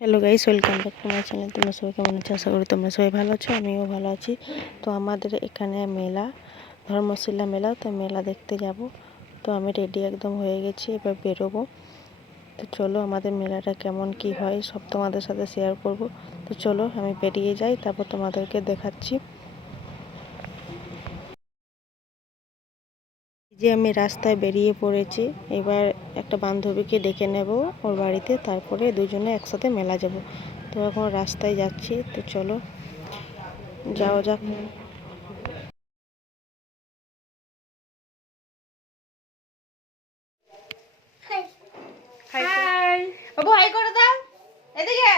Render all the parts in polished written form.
Hello guys, welcome back to my channel. তোমরা সবাই কেমন আছো? আশা করি তোমরা সবাই ভালো আছো, আমিও ভালো আছি। তো আমাদের এখানে মেলা, ধর্মশিলা মেলা, তো মেলা দেখতে যাব। তো আমি রেডি একদম হয়ে গেছি, এবার বেরোবো। তো চলো আমাদের মেলাটা কেমন কি হয় সব তোমাদের সাথে শেয়ার করব। তো চলো আমি বেরিয়ে যাই, তারপর তোমাদেরকে দেখাচ্ছি। যে আমি রাস্তায় বেরিয়ে পড়েছি, এবার একটা বান্ধবীকে ডেকে নেব ওর বাড়িতে, তারপরে দুজনে একসাথে মেলা যাব। তো এখন রাস্তায় যাচ্ছি, তো চলো যাওয়া যাক। হাই বাবু, হাই করে দাও। এদিকে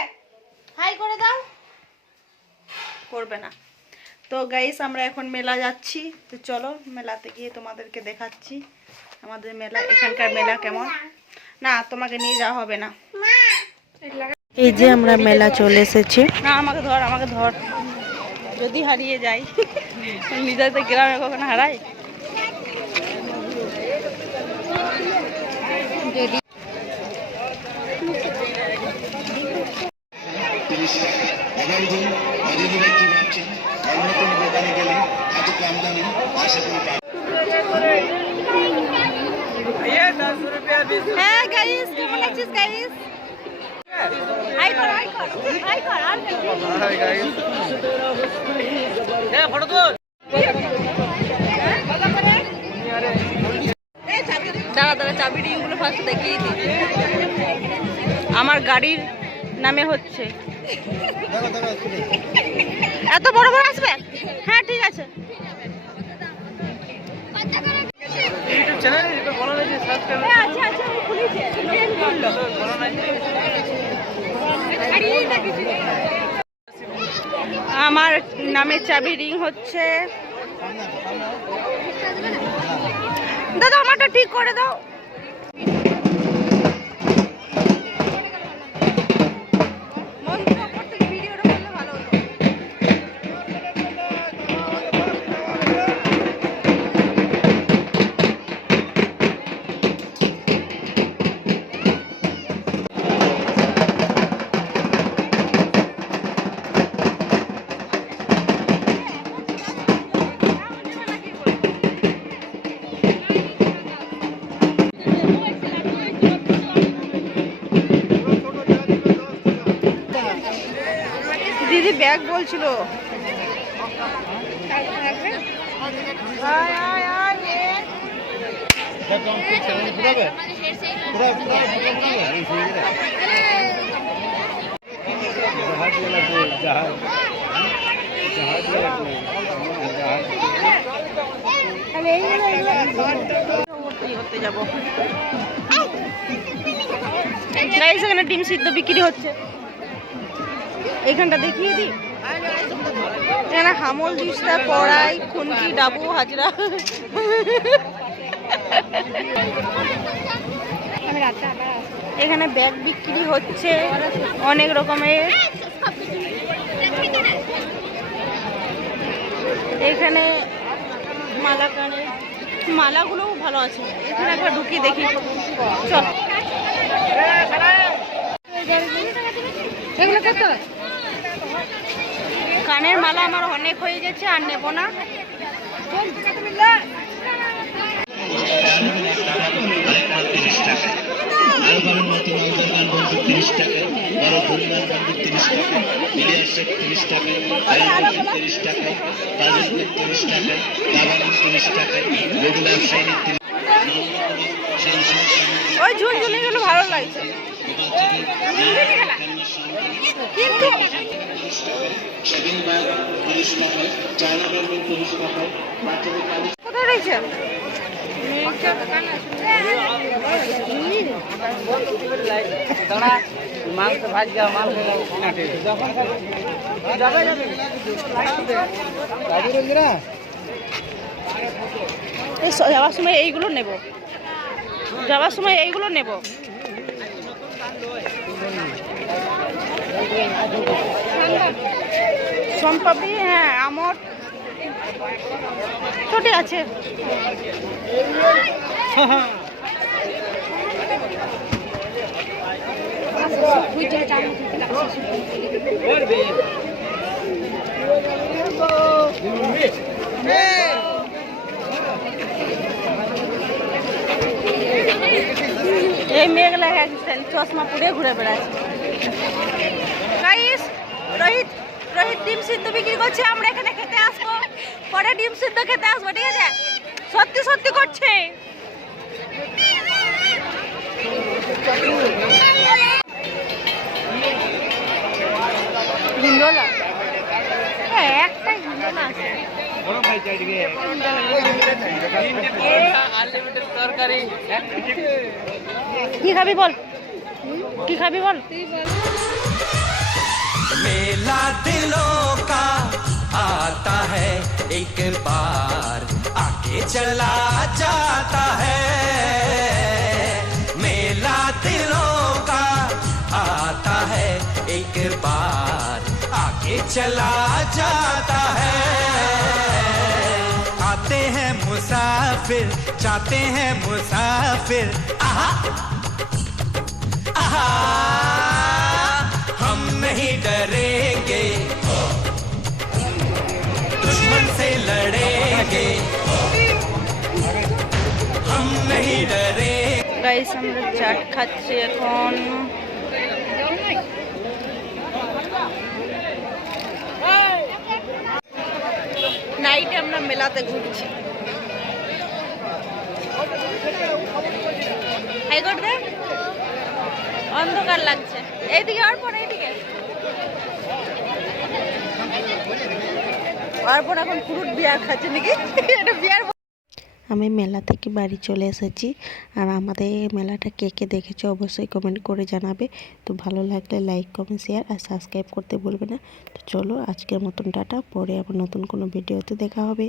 হাই করে দাও। করবে না। তো গাইস, আমরা এখন মেলা যাচ্ছি। তো চলো মেলাতে গিয়ে তোমাদেরকে দেখাচ্ছি আমাদের মেলা, এখানকার মেলা কেমন। না, তোমাকে নিয়ে যাওয়া হবে না। এই যে আমরা মেলা চলে এসেছি। না, আমাকে ধর, আমাকে ধর। যদি হারিয়ে যাই, নিজের তো গ্রামে কখনো হারাই। হ্যাঁ গাইস, কেমন আছিস গাইস? হাই কর, হাই কর, হাই কর। আর হাই গাইস, এ ফটো তোল। দাঁড়া দাঁড়া, চাবি রিংগুলো ফার্স্ট দেখিয়ে দিই। আমার গাড়ির নামে হচ্ছে। এত বড় বড় আসবে? হ্যাঁ ঠিক আছে। আমার নামে চাবি রিং হচ্ছে। দাদা আমারটা ঠিক করে দাও। দিদি ব্যাগ বলছিল। এখানে ডিম সিদ্ধ বিক্রি হচ্ছে। এইখানটা দেখিয়ে দিই। এখানে হামল, দিস্তা, কড়াই, খুন্তি, ডাবু, হাজরা। এখানে ব্যাগ বিক্রি হচ্ছে অনেক রকমের। এখানে মালা কানে, মালাগুলোও ভালো আছে। এখানে একবার ঢুকিয়ে দেখি। চল। কানের মালা আমার অনেক হয়ে গেছে, আর নেব না। ওই ঝুনঝুনিগুলো ভালো লাগছে কিন্তু কোথায় রয়েছে? মাংস ভাজা, মাংস যাওয়ার সময় এইগুলো নেব, যাওয়ার সময় এইগুলো নেব। সম্পাবি, হ্যাঁ আমর ছোটে আছে। এই মেঘ লাগা চশমা পুড়ে ঘুরে বেড়াচ্ছে। গাইস, রোহিত রোহিত ডিম সিদ্ধ বিক্রি করছে, আমরা এখানে খেতে আসবো, পরে ডিম সিদ্ধ খেতে আসবো, ঠিক আছে? সত্যি সত্যি করছে। হিন্দোলা, হ্যাঁ একটাই হিন্দোলা আছে। কি খাবি বল, কি খাবি বল। मेला दिलों का आता है एक बार आके चला जाता है। मेला दिलों का आता है एक बार आके चला जाता है। आते हैं मुसाफिर जाते हैं मुसाफिर, आहा आहा हम नहीं डरेंगे, दुश्मन से लड़ेंगे, हम नहीं डरेंगे। গাইস আমরা চাট খাচ্ছি এখন। নাইটে আমরা মেলাতে ঘুরছি। হাই কর দে, অন্ধকার লাগছে। এইদিকে অর্পণ, এইদিকে অর্পণ এখন ফ্রুট বিয়ার খাচ্ছে নাকি? এটা বিয়ার। আমি মেলা থেকে বাড়ি চলে এসেছি। আর আমাদের এই মেলাটা কে কে দেখেছে অবশ্যই কমেন্ট করে জানাবে। তো ভালো লাগলে লাইক কমেন্ট শেয়ার আর সাবস্ক্রাইব করতে ভুলবে না। তো চলো আজকের মতন টাটা, পরে আবার নতুন কোনো ভিডিওতে দেখা হবে।